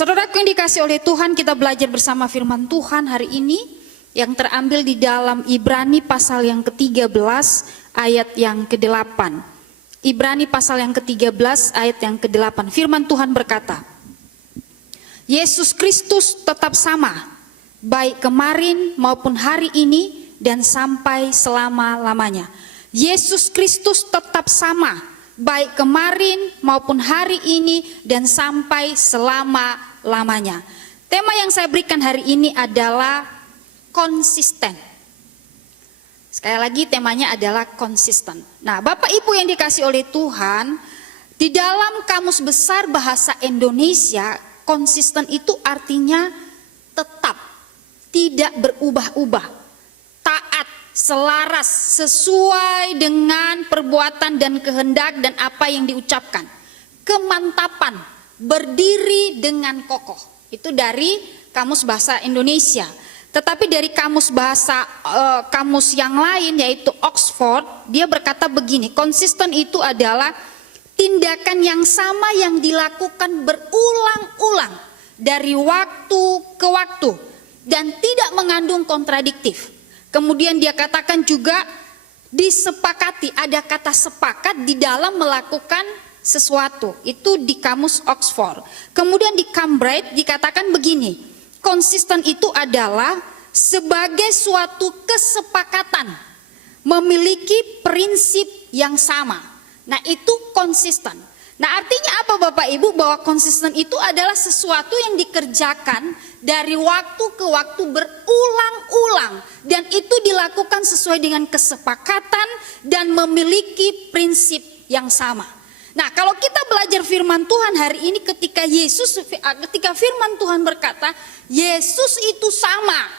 Saudaraku yang dikasih oleh Tuhan, kita belajar bersama firman Tuhan hari ini yang terambil di dalam Ibrani pasal yang ke-13 ayat yang ke-8. Ibrani pasal yang ke-13 ayat yang ke-8. Firman Tuhan berkata, Yesus Kristus tetap sama, baik kemarin maupun hari ini dan sampai selama-lamanya. Yesus Kristus tetap sama, baik kemarin maupun hari ini dan sampai selama-lamanya. Tema yang saya berikan hari ini adalah konsisten. Sekali lagi temanya adalah konsisten. Nah, Bapak Ibu yang dikasih oleh Tuhan, di dalam Kamus Besar Bahasa Indonesia, konsisten itu artinya tetap, tidak berubah-ubah, taat, selaras, sesuai dengan perbuatan dan kehendak dan apa yang diucapkan. Kemantapan, berdiri dengan kokoh. Itu dari Kamus Bahasa Indonesia. Tetapi dari kamus yang lain yaitu Oxford, dia berkata begini, konsisten itu adalah tindakan yang sama yang dilakukan berulang-ulang dari waktu ke waktu dan tidak mengandung kontradiktif. Kemudian dia katakan juga disepakati, ada kata sepakat di dalam melakukan sesuatu. Itu di kamus Oxford. Kemudian di Cambridge dikatakan begini, konsisten itu adalah sebagai suatu kesepakatan memiliki prinsip yang sama. Nah, itu konsisten. Nah, artinya apa Bapak Ibu? Bahwa konsisten itu adalah sesuatu yang dikerjakan dari waktu ke waktu berulang-ulang. Dan itu dilakukan sesuai dengan kesepakatan dan memiliki prinsip yang sama. Nah, kalau kita belajar firman Tuhan hari ini ketika firman Tuhan berkata, Yesus itu sama,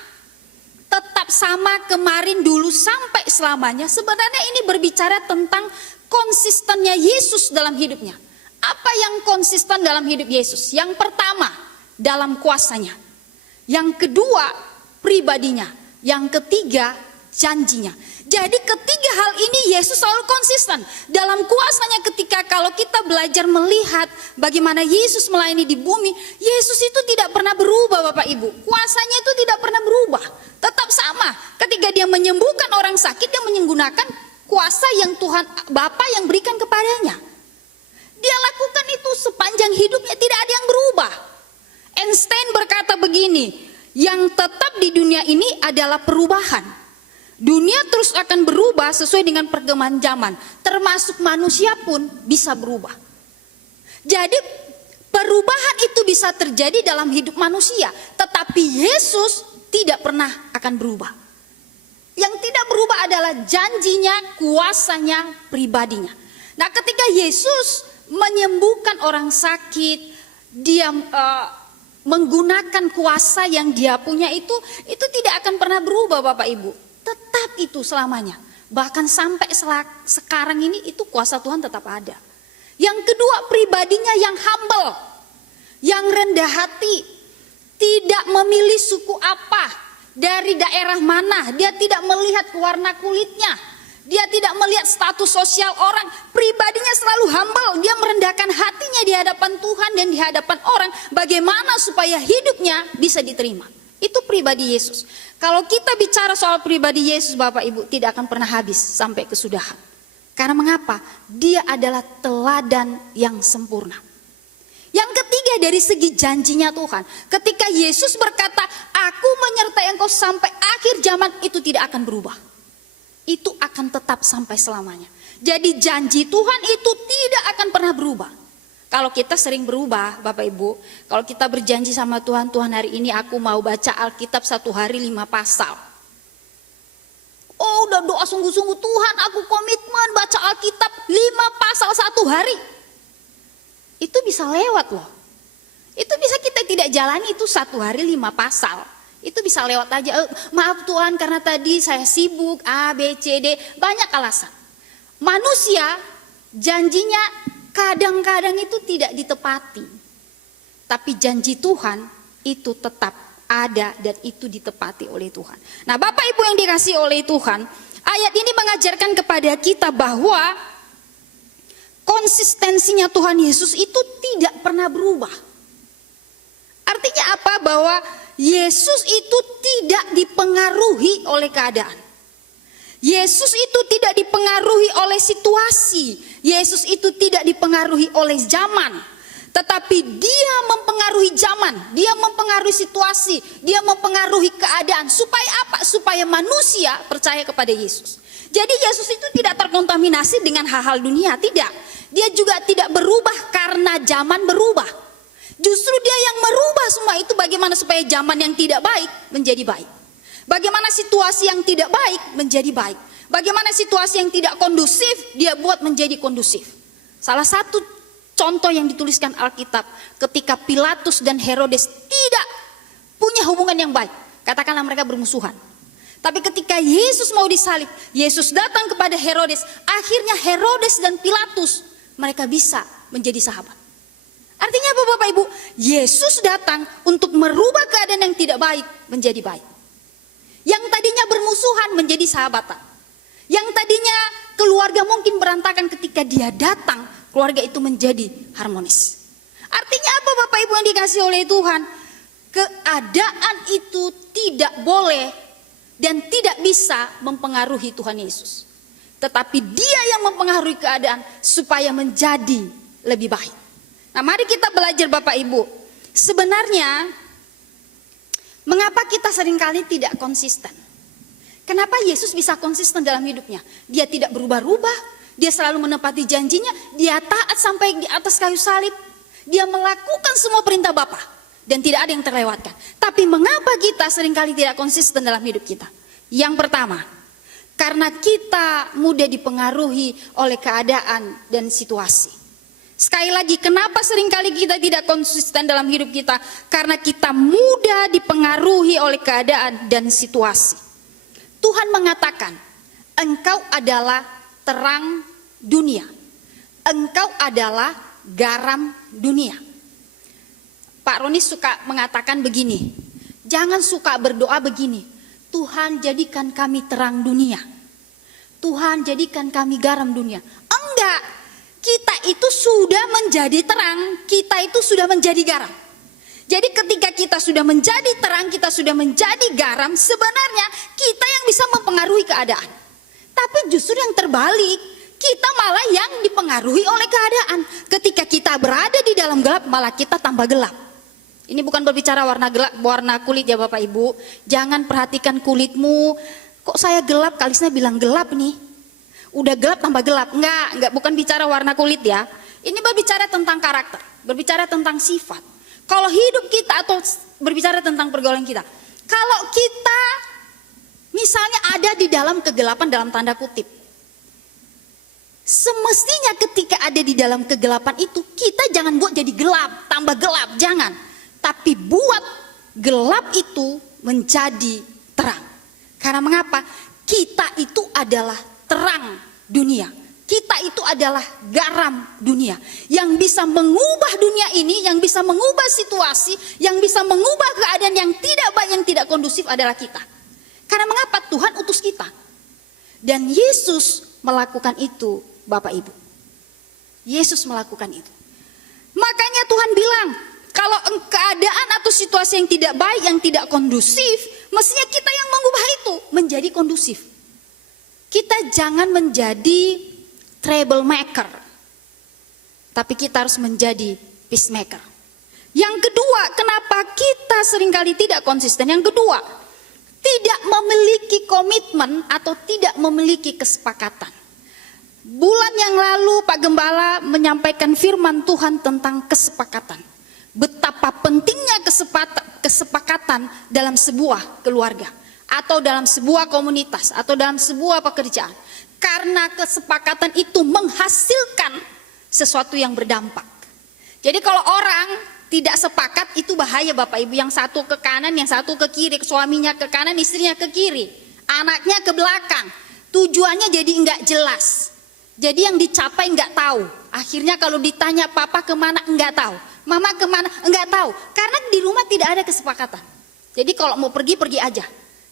tetap sama kemarin dulu sampai selamanya. Sebenarnya ini berbicara tentang konsistennya Yesus dalam hidupnya. Apa yang konsisten dalam hidup Yesus? Yang pertama, dalam kuasanya. Yang kedua, pribadinya. Yang ketiga, janjinya. Jadi ketiga hal ini Yesus selalu konsisten. Dalam kuasanya ketika kalau kita belajar melihat bagaimana Yesus melayani di bumi, Yesus itu tidak pernah berubah Bapak Ibu. Kuasanya itu tidak pernah berubah. Tetap sama. Ketika dia menyembuhkan orang sakit, dia menggunakan kuasa yang Tuhan Bapa yang berikan kepadanya. Dia lakukan itu sepanjang hidupnya, tidak ada yang berubah. Einstein berkata begini, yang tetap di dunia ini adalah perubahan. Dunia terus akan berubah sesuai dengan perkembangan zaman, termasuk manusia pun bisa berubah. Jadi perubahan itu bisa terjadi dalam hidup manusia, tetapi Yesus tidak pernah akan berubah. Yang tidak berubah adalah janjinya, kuasanya, pribadinya. Nah, ketika Yesus menyembuhkan orang sakit, dia menggunakan kuasa yang dia punya itu tidak akan pernah berubah Bapak Ibu. Tetap itu selamanya. Bahkan sampai sekarang ini itu kuasa Tuhan tetap ada. Yang kedua, pribadinya yang humble, yang rendah hati, tidak memilih suku apa, dari daerah mana, dia tidak melihat warna kulitnya, dia tidak melihat status sosial orang, pribadinya selalu humble, dia merendahkan hatinya di hadapan Tuhan dan di hadapan orang, bagaimana supaya hidupnya bisa diterima. Itu pribadi Yesus. Kalau kita bicara soal pribadi Yesus Bapak Ibu, tidak akan pernah habis sampai kesudahan. Karena mengapa? Dia adalah teladan yang sempurna. Yang ketiga dari segi janjinya Tuhan. Ketika Yesus berkata, aku menyertai engkau sampai akhir zaman, itu tidak akan berubah. Itu akan tetap sampai selamanya. Jadi janji Tuhan itu tidak akan pernah berubah. Kalau kita sering berubah Bapak Ibu, kalau kita berjanji sama Tuhan, Tuhan hari ini aku mau baca Alkitab 1 hari 5 pasal. Oh, udah doa sungguh-sungguh, Tuhan aku komitmen baca Alkitab 5 pasal 1 hari. Itu bisa lewat loh. Itu bisa kita tidak jalani itu 1 hari 5 pasal. Itu bisa lewat aja, maaf Tuhan karena tadi saya sibuk, A, B, C, D, banyak alasan. Manusia janjinya kadang-kadang itu tidak ditepati. Tapi janji Tuhan itu tetap ada dan itu ditepati oleh Tuhan. Nah Bapak Ibu yang dikasihi oleh Tuhan, ayat ini mengajarkan kepada kita bahwa konsistensinya Tuhan Yesus itu tidak pernah berubah. bahwa Yesus itu tidak dipengaruhi oleh keadaan. Yesus itu tidak dipengaruhi oleh situasi. Yesus itu tidak dipengaruhi oleh zaman. Tetapi dia mempengaruhi zaman, dia mempengaruhi situasi, dia mempengaruhi keadaan. Supaya apa? Supaya manusia percaya kepada Yesus. Jadi Yesus itu tidak terkontaminasi dengan hal-hal dunia, tidak. Dia juga tidak berubah karena zaman berubah. Justru dia yang merubah semua itu, bagaimana supaya zaman yang tidak baik menjadi baik. Bagaimana situasi yang tidak baik menjadi baik. Bagaimana situasi yang tidak kondusif dia buat menjadi kondusif. Salah satu contoh yang dituliskan Alkitab ketika Pilatus dan Herodes tidak punya hubungan yang baik. Katakanlah mereka bermusuhan. Tapi ketika Yesus mau disalib, Yesus datang kepada Herodes. Akhirnya Herodes dan Pilatus mereka bisa menjadi sahabat. Artinya apa Bapak Ibu? Yesus datang untuk merubah keadaan yang tidak baik menjadi baik. Yang tadinya bermusuhan menjadi sahabatan. Yang tadinya keluarga mungkin berantakan, ketika dia datang, keluarga itu menjadi harmonis. Artinya apa Bapak Ibu yang dikasih oleh Tuhan? Keadaan itu tidak boleh dan tidak bisa mempengaruhi Tuhan Yesus. Tetapi dia yang mempengaruhi keadaan supaya menjadi lebih baik. Nah, mari kita belajar Bapak Ibu. Sebenarnya mengapa kita seringkali tidak konsisten? Kenapa Yesus bisa konsisten dalam hidupnya? Dia tidak berubah-ubah, dia selalu menepati janjinya, dia taat sampai di atas kayu salib. Dia melakukan semua perintah Bapa dan tidak ada yang terlewatkan. Tapi mengapa kita seringkali tidak konsisten dalam hidup kita? Yang pertama, karena kita mudah dipengaruhi oleh keadaan dan situasi. Sekali lagi, kenapa seringkali kita tidak konsisten dalam hidup kita? Karena kita mudah dipengaruhi oleh keadaan dan situasi. Tuhan mengatakan, engkau adalah terang dunia. Engkau adalah garam dunia. Pak Roni suka mengatakan begini, jangan suka berdoa begini, Tuhan jadikan kami terang dunia. Tuhan jadikan kami garam dunia. Enggak. Kita itu sudah menjadi terang, kita itu sudah menjadi garam. Jadi ketika kita sudah menjadi terang, kita sudah menjadi garam, sebenarnya kita yang bisa mempengaruhi keadaan. Tapi justru yang terbalik, kita malah yang dipengaruhi oleh keadaan. Ketika kita berada di dalam gelap, malah kita tambah gelap. Ini bukan berbicara warna gelap, warna kulit ya Bapak Ibu. Jangan perhatikan kulitmu, kok saya gelap, Kalisna bilang gelap nih. Udah gelap tambah gelap. Enggak, bukan bicara warna kulit ya. Ini berbicara tentang karakter, berbicara tentang sifat. Kalau hidup kita atau berbicara tentang pergaulan kita. Kalau kita misalnya ada di dalam kegelapan dalam tanda kutip. Semestinya ketika ada di dalam kegelapan itu, kita jangan buat jadi gelap, tambah gelap, jangan. Tapi buat gelap itu menjadi terang. Karena mengapa? Kita itu adalah terang dunia. Kita itu adalah garam dunia yang bisa mengubah dunia ini, yang bisa mengubah situasi, yang bisa mengubah keadaan yang tidak baik, yang tidak kondusif adalah kita. Karena mengapa? Tuhan utus kita. Dan Yesus melakukan itu, Bapak Ibu. Yesus melakukan itu. Makanya Tuhan bilang, kalau keadaan atau situasi yang tidak baik, yang tidak kondusif, mestinya kita yang mengubah itu menjadi kondusif. Kita jangan menjadi troublemaker, tapi kita harus menjadi peacemaker. Yang kedua, kenapa kita seringkali tidak konsisten? Yang kedua, tidak memiliki komitmen atau tidak memiliki kesepakatan. Bulan yang lalu Pak Gembala menyampaikan firman Tuhan tentang kesepakatan. Betapa pentingnya kesepakatan dalam sebuah keluarga, atau dalam sebuah komunitas, atau dalam sebuah pekerjaan. Karena kesepakatan itu menghasilkan sesuatu yang berdampak. Jadi kalau orang tidak sepakat itu bahaya Bapak Ibu. Yang satu ke kanan, yang satu ke kiri. Suaminya ke kanan, istrinya ke kiri. Anaknya ke belakang. Tujuannya jadi enggak jelas. Jadi yang dicapai enggak tahu. Akhirnya kalau ditanya papa kemana enggak tahu. Mama kemana enggak tahu. Karena di rumah tidak ada kesepakatan. Jadi kalau mau pergi, pergi aja.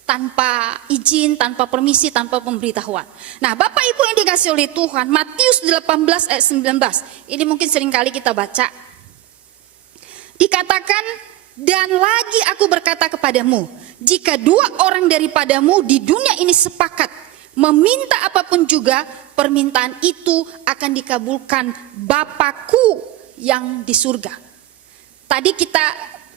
Tanpa izin, tanpa permisi, tanpa pemberitahuan. Nah Bapak Ibu yang dikasih oleh Tuhan, Matius 18 ayat 19. Ini mungkin sering kali kita baca. Dikatakan dan lagi aku berkata kepadamu, jika 2 orang daripadamu di dunia ini sepakat meminta apapun juga, permintaan itu akan dikabulkan Bapakku yang di surga. Tadi kita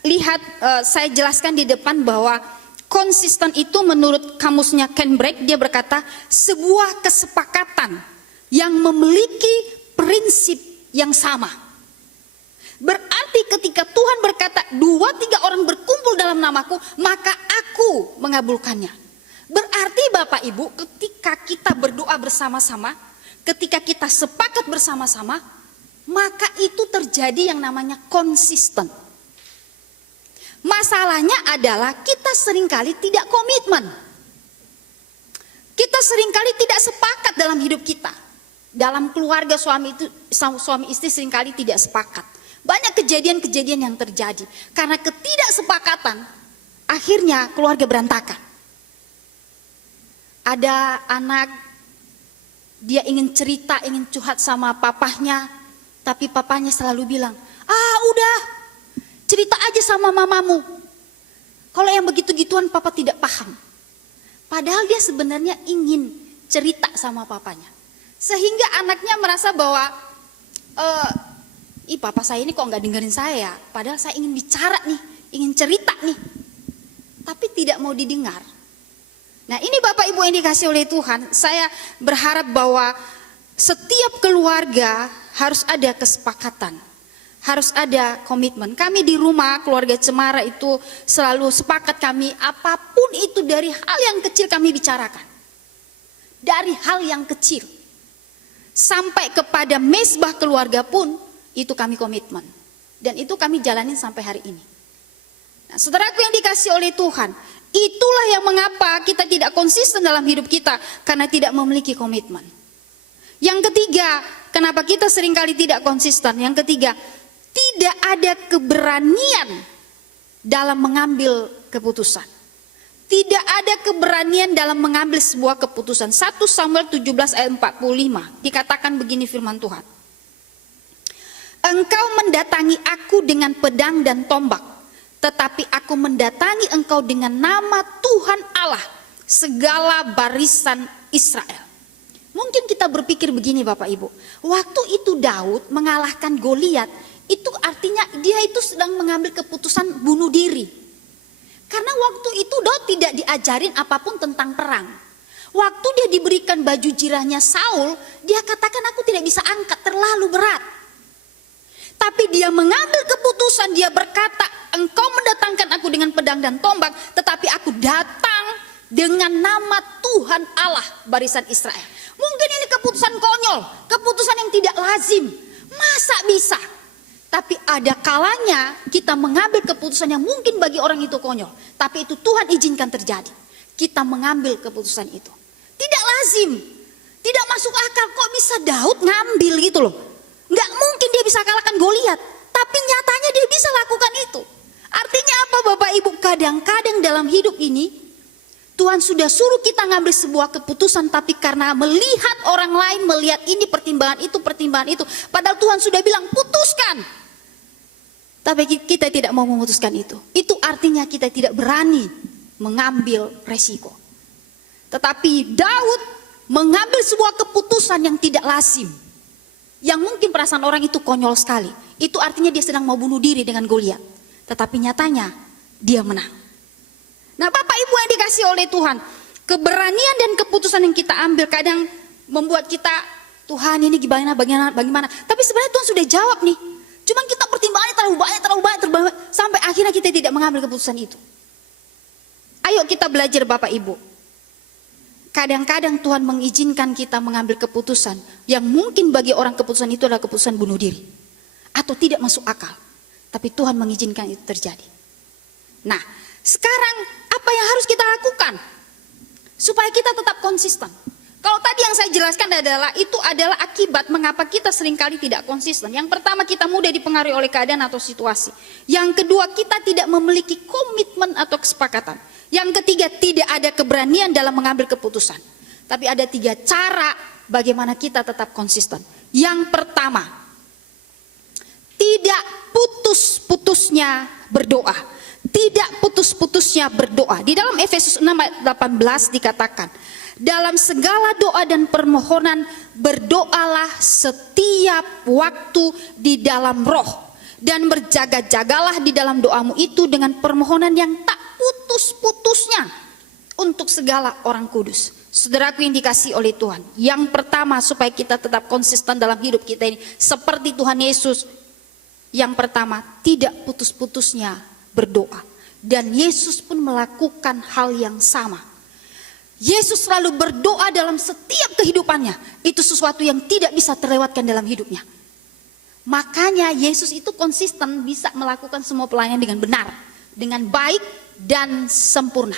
lihat, saya jelaskan di depan bahwa konsisten itu menurut kamusnya Ken Breck, dia berkata sebuah kesepakatan yang memiliki prinsip yang sama. Berarti ketika Tuhan berkata 2-3 orang berkumpul dalam namaku, maka aku mengabulkannya. Berarti Bapak Ibu, ketika kita berdoa bersama-sama, ketika kita sepakat bersama-sama, maka itu terjadi yang namanya konsisten. Masalahnya adalah kita seringkali tidak komitmen. Kita seringkali tidak sepakat dalam hidup kita. Dalam keluarga suami istri seringkali tidak sepakat. Banyak kejadian-kejadian yang terjadi karena ketidaksepakatan, akhirnya keluarga berantakan. Ada anak, dia ingin cerita, ingin curhat sama papahnya, tapi papahnya selalu bilang, udah cerita aja sama mamamu. Kalau yang begitu-gituan papa tidak paham. Padahal dia sebenarnya ingin cerita sama papanya. Sehingga anaknya merasa bahwa papa saya ini kok nggak dengerin saya, padahal saya ingin bicara nih, ingin cerita nih, tapi tidak mau didengar. Nah ini Bapak Ibu yang dikasih oleh Tuhan, saya berharap bahwa setiap keluarga harus ada kesepakatan, harus ada komitmen. Kami di rumah keluarga Cemara itu selalu sepakat, kami apapun itu dari hal yang kecil kami bicarakan, dari hal yang kecil sampai kepada mesbah keluarga pun itu kami komitmen, dan itu kami jalanin sampai hari ini. Nah, saudaraku yang dikasih oleh Tuhan, itulah yang mengapa kita tidak konsisten dalam hidup kita, karena tidak memiliki komitmen. Yang ketiga, kenapa kita seringkali tidak konsisten? Yang ketiga, tidak ada keberanian dalam mengambil keputusan. Tidak ada keberanian dalam mengambil sebuah keputusan. 1 Samuel 17 ayat 45 dikatakan begini firman Tuhan. Engkau mendatangi aku dengan pedang dan tombak, tetapi aku mendatangi engkau dengan nama Tuhan Allah segala barisan Israel. Mungkin kita berpikir begini Bapak Ibu, waktu itu Daud mengalahkan Goliat, itu artinya dia itu sedang mengambil keputusan bunuh diri. Karena waktu itu Daud tidak diajarin apapun tentang perang. Waktu dia diberikan baju jirahnya Saul, dia katakan aku tidak bisa angkat, terlalu berat. Tapi dia mengambil keputusan, dia berkata, engkau mendatangkan aku dengan pedang dan tombak, tetapi aku datang dengan nama Tuhan Allah barisan Israel. Mungkin ini keputusan konyol, keputusan yang tidak lazim. Masa bisa? Tapi ada kalanya kita mengambil keputusan yang mungkin bagi orang itu konyol, tapi itu Tuhan izinkan terjadi. Kita mengambil keputusan itu. Tidak lazim, tidak masuk akal, kok bisa Daud ngambil gitu loh. Nggak mungkin dia bisa kalahkan Goliat, tapi nyatanya dia bisa lakukan itu. Artinya apa Bapak Ibu? Kadang-kadang dalam hidup ini Tuhan sudah suruh kita ngambil sebuah keputusan, tapi karena melihat orang lain, melihat ini pertimbangan itu, padahal Tuhan sudah bilang putuskan, tapi kita tidak mau memutuskan itu. Itu artinya kita tidak berani mengambil resiko. Tetapi Daud mengambil sebuah keputusan yang tidak lazim, yang mungkin perasaan orang itu konyol sekali. Itu artinya dia sedang mau bunuh diri dengan Goliat. Tetapi nyatanya dia menang. Nah Bapak Ibu yang dikasih oleh Tuhan, keberanian dan keputusan yang kita ambil kadang membuat kita, Tuhan ini bagaimana. Tapi sebenarnya Tuhan sudah jawab nih. Cuman kita pertimbangannya terlalu banyak, sampai akhirnya kita tidak mengambil keputusan itu. Ayo kita belajar Bapak Ibu. Kadang-kadang Tuhan mengizinkan kita mengambil keputusan yang mungkin bagi orang keputusan itu adalah keputusan bunuh diri atau tidak masuk akal, tapi Tuhan mengizinkan itu terjadi. Nah, sekarang apa yang harus kita lakukan supaya kita tetap konsisten? Kalau tadi yang saya jelaskan adalah itu adalah akibat mengapa kita seringkali tidak konsisten. Yang pertama, kita mudah dipengaruhi oleh keadaan atau situasi. Yang kedua, kita tidak memiliki komitmen atau kesepakatan. Yang ketiga, tidak ada keberanian dalam mengambil keputusan. Tapi ada 3 cara bagaimana kita tetap konsisten. Yang pertama, tidak putus putus-putusnya berdoa. Tidak putus-putusnya berdoa. Di dalam Efesus 6 ayat 18 dikatakan, dalam segala doa dan permohonan berdoalah setiap waktu di dalam roh, dan berjaga-jagalah di dalam doamu itu dengan permohonan yang tak putus-putusnya untuk segala orang kudus. Saudaraku yang dikasihi oleh Tuhan, yang pertama supaya kita tetap konsisten dalam hidup kita ini seperti Tuhan Yesus, yang pertama tidak putus-putusnya berdoa. Dan Yesus pun melakukan hal yang sama. Yesus selalu berdoa dalam setiap kehidupannya. Itu sesuatu yang tidak bisa terlewatkan dalam hidupnya. Makanya Yesus itu konsisten bisa melakukan semua pelayanan dengan benar, dengan baik dan sempurna.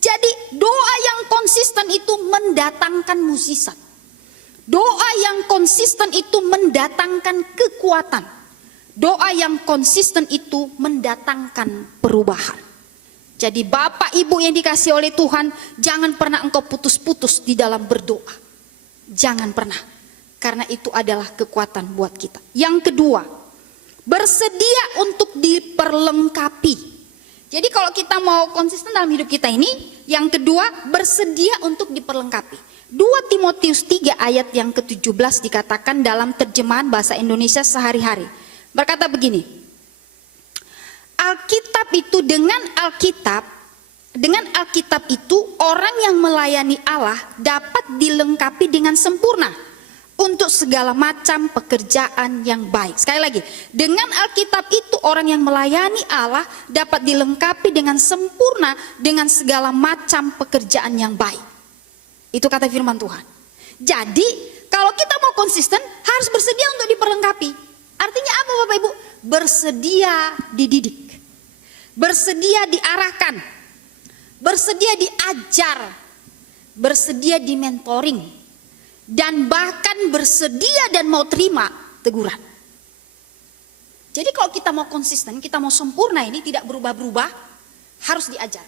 Jadi doa yang konsisten itu mendatangkan mukjizat. Doa yang konsisten itu mendatangkan kekuatan. Doa yang konsisten itu mendatangkan perubahan. Jadi Bapak Ibu yang dikasihi oleh Tuhan, jangan pernah engkau putus-putus di dalam berdoa. Jangan pernah. Karena itu adalah kekuatan buat kita. Yang kedua, bersedia untuk diperlengkapi. Jadi kalau kita mau konsisten dalam hidup kita ini, yang kedua, bersedia untuk diperlengkapi. 2 Timotius 3 ayat yang ke-17 dikatakan dalam terjemahan bahasa Indonesia sehari-hari. Berkata begini, Alkitab itu dengan Alkitab itu orang yang melayani Allah dapat dilengkapi dengan sempurna untuk segala macam pekerjaan yang baik. Sekali lagi, dengan Alkitab itu orang yang melayani Allah dapat dilengkapi dengan sempurna dengan segala macam pekerjaan yang baik. Itu kata firman Tuhan. Jadi, kalau kita mau konsisten harus bersedia untuk diperlengkapi. Artinya apa Bapak Ibu? Bersedia dididik. Bersedia diarahkan. Bersedia diajar. Bersedia di mentoring. Dan bahkan bersedia dan mau terima teguran. Jadi kalau kita mau konsisten, kita mau sempurna ini tidak berubah-berubah, harus diajar.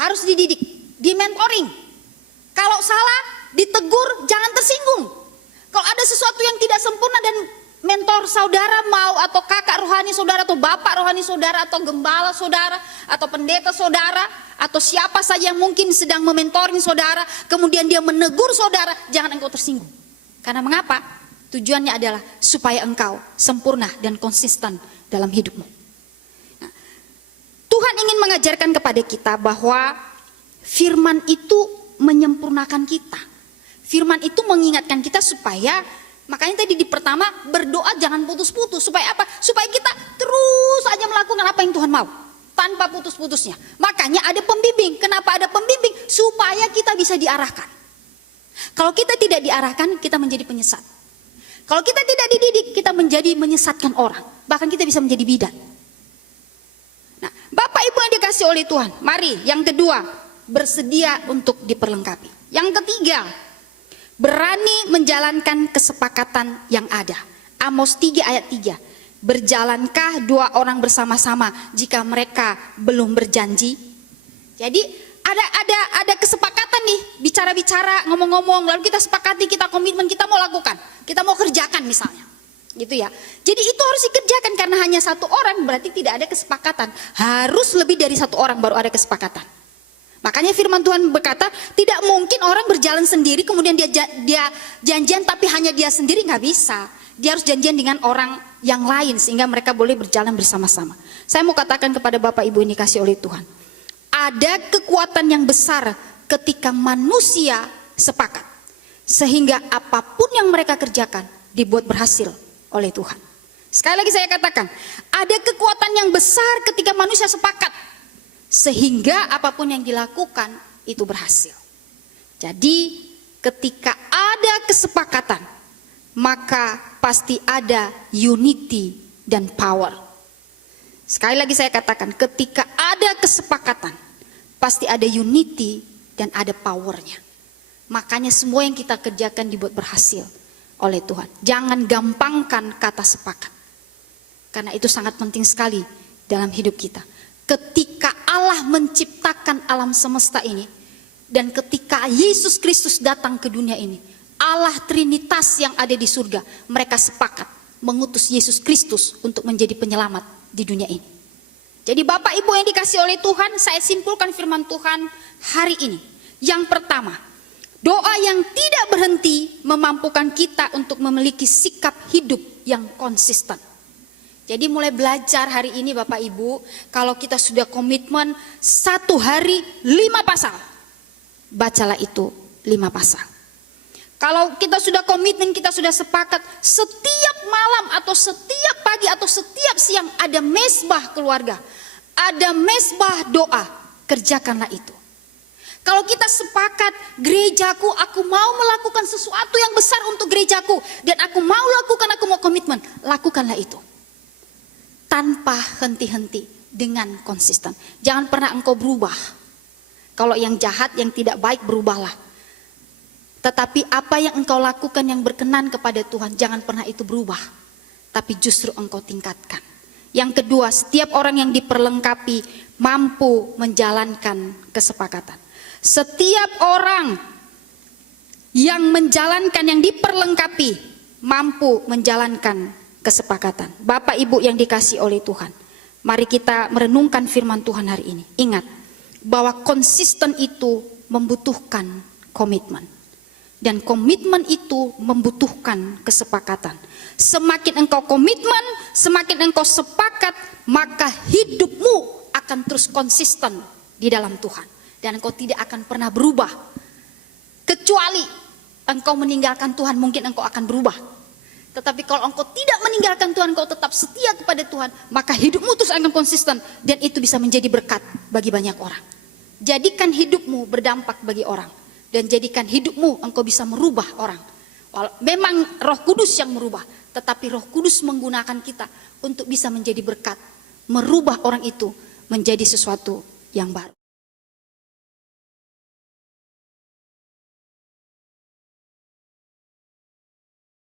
Harus dididik, di mentoring. Kalau salah, ditegur, jangan tersinggung. Kalau ada sesuatu yang tidak sempurna dan mentor saudara mau, atau kakak rohani saudara, atau bapak rohani saudara, atau gembala saudara, atau pendeta saudara, atau siapa saja yang mungkin sedang mementoring saudara, kemudian dia menegur saudara, jangan engkau tersinggung. Karena mengapa? Tujuannya adalah supaya engkau sempurna dan konsisten dalam hidupmu. Nah, Tuhan ingin mengajarkan kepada kita bahwa firman itu menyempurnakan kita. Firman itu mengingatkan kita supaya, makanya tadi di pertama, berdoa jangan putus-putus. Supaya apa? Supaya kita terus saja melakukan apa yang Tuhan mau, tanpa putus-putusnya. Makanya ada pembimbing. Kenapa ada pembimbing? Supaya kita bisa diarahkan. Kalau kita tidak diarahkan, kita menjadi penyesat. Kalau kita tidak dididik, kita menjadi menyesatkan orang. Bahkan kita bisa menjadi bidat. Nah, Bapak Ibu yang dikasihi oleh Tuhan, mari yang kedua, bersedia untuk diperlengkapi. Yang ketiga, berani menjalankan kesepakatan yang ada. Amos 3 ayat 3. Berjalankah dua orang bersama-sama jika mereka belum berjanji? Jadi ada kesepakatan nih, bicara-bicara, ngomong-ngomong, lalu kita sepakati, kita komitmen, kita mau lakukan, kita mau kerjakan misalnya, gitu ya. Jadi itu harus dikerjakan, karena hanya satu orang berarti tidak ada kesepakatan. Harus lebih dari satu orang baru ada kesepakatan. Makanya firman Tuhan berkata, tidak mungkin orang berjalan sendiri kemudian dia janjian tapi hanya dia sendiri, nggak bisa. Dia harus janjian dengan orang yang lain sehingga mereka boleh berjalan bersama-sama. Saya mau katakan kepada Bapak Ibu ini dikasihi oleh Tuhan, ada kekuatan yang besar ketika manusia sepakat, sehingga apapun yang mereka kerjakan dibuat berhasil oleh Tuhan. Sekali lagi saya katakan, ada kekuatan yang besar ketika manusia sepakat, sehingga apapun yang dilakukan itu berhasil. Jadi ketika ada kesepakatan, maka pasti ada unity dan power. Sekali lagi saya katakan, ketika ada kesepakatan, pasti ada unity dan ada powernya. Makanya semua yang kita kerjakan dibuat berhasil oleh Tuhan. Jangan gampangkan kata sepakat, karena itu sangat penting sekali dalam hidup kita. Ketika Allah menciptakan alam semesta ini, dan ketika Yesus Kristus datang ke dunia ini, Allah Trinitas yang ada di surga, mereka sepakat mengutus Yesus Kristus untuk menjadi penyelamat di dunia ini. Jadi Bapak Ibu yang dikasih oleh Tuhan, saya simpulkan firman Tuhan hari ini. Yang pertama, doa yang tidak berhenti memampukan kita untuk memiliki sikap hidup yang konsisten. Jadi mulai belajar hari ini Bapak Ibu, kalau kita sudah komitmen 1 hari 5 pasal, bacalah itu 5 pasal. Kalau kita sudah komitmen, kita sudah sepakat, setiap malam atau setiap pagi atau setiap siang ada mesbah keluarga, ada mesbah doa, kerjakanlah itu. Kalau kita sepakat, gerejaku, aku mau melakukan sesuatu yang besar untuk gerejaku, dan aku mau komitmen, lakukanlah itu. Tanpa henti-henti, dengan konsisten. Jangan pernah engkau berubah. Kalau yang jahat, yang tidak baik, berubahlah. Tetapi apa yang engkau lakukan yang berkenan kepada Tuhan, jangan pernah itu berubah. Tapi justru engkau tingkatkan. Yang kedua, setiap orang yang diperlengkapi mampu menjalankan kesepakatan. Setiap orang yang menjalankan, yang diperlengkapi, mampu menjalankan kesepakatan. Bapak Ibu yang dikasih oleh Tuhan, mari kita merenungkan firman Tuhan hari ini. Ingat bahwa konsisten itu membutuhkan komitmen. Dan komitmen itu membutuhkan kesepakatan. Semakin engkau komitmen, semakin engkau sepakat, maka hidupmu akan terus konsisten di dalam Tuhan. Dan engkau tidak akan pernah berubah. Kecuali engkau meninggalkan Tuhan, mungkin engkau akan berubah. Tetapi kalau engkau tidak meninggalkan Tuhan, engkau tetap setia kepada Tuhan, maka hidupmu terus akan konsisten. Dan itu bisa menjadi berkat bagi banyak orang. Jadikan hidupmu berdampak bagi orang. Dan jadikan hidupmu engkau bisa merubah orang. Memang Roh Kudus yang merubah, tetapi Roh Kudus menggunakan kita untuk bisa menjadi berkat. Merubah orang itu menjadi sesuatu yang baru.